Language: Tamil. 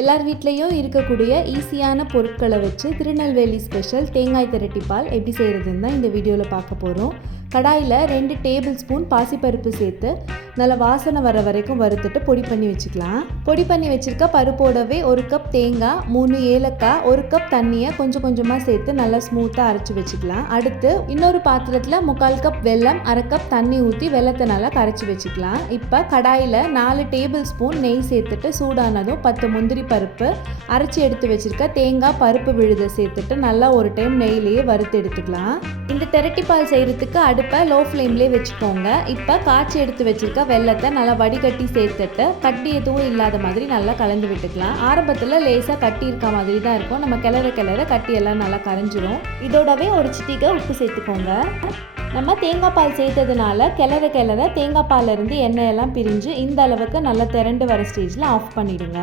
எல்லார் வீட்லேயும் இருக்கக்கூடிய ஈஸியான பொருட்களை வச்சு திருநெல்வேலி ஸ்பெஷல் தேங்காய் திரட்டி பால் எப்படி செய்கிறதுன்னு தான் இந்த வீடியோவில் பார்க்க போகிறோம். கடாயில் 2 டேபிள் ஸ்பூன் பாசிப்பருப்பு சேர்த்து நல்லா வாசனை வர வரைக்கும் வறுத்துட்டு பொடி பண்ணி வச்சுக்கலாம். பொடி பண்ணி வச்சுருக்க பருப்போடவே 1 கப் தேங்காய், 3 ஏலக்காய், 1 கப் தண்ணியை கொஞ்சம் கொஞ்சமாக சேர்த்து நல்லா ஸ்மூத்தாக அரைச்சி வச்சுக்கலாம். அடுத்து இன்னொரு பாத்திரத்தில் 3/4 கப் வெல்லம், 1/2 கப் தண்ணி ஊற்றி வெல்லத்தை நல்லா கரைச்சி வச்சுக்கலாம். இப்போ கடாயில் 4 டேபிள் ஸ்பூன் நெய் சேர்த்துட்டு சூடானதும் 10 முந்திரி பருப்பு, அரைச்சி எடுத்து வச்சுருக்க தேங்காய் பருப்பு விழுதை சேர்த்துட்டு நல்லா ஒரு டைம் நெய்லேயே வறுத்து எடுத்துக்கலாம். இந்த திரட்டி பால் செய்கிறதுக்கு அடுப்பை லோ ஃப்ளேம்லேயே வச்சுக்கோங்க. இப்போ காய்ச்சி எடுத்து வச்சுருக்க வெல்லத்தை நல்லா வடிகட்டி சேர்த்துட்டு கட்டி எதுவும் இல்லாத மாதிரி நல்லா கலந்து விட்டுக்கலாம். ஆரம்பத்தில் லேசாக கட்டி இருக்க மாதிரி தான் இருக்கும். நம்ம கிளற கட்டியெல்லாம் நல்லா கரைஞ்சிரும். இதோடவே ஒரு சிட்டிகை உப்பு சேர்த்துக்கோங்க. நம்ம தேங்காய் பால் சேர்த்ததுனால கிளற தேங்காய் பாலிருந்து எண்ணெயெல்லாம் பிரிஞ்சு இந்த அளவுக்கு நல்லா திரண்டு வர ஸ்டேஜில் ஆஃப் பண்ணிவிடுங்க.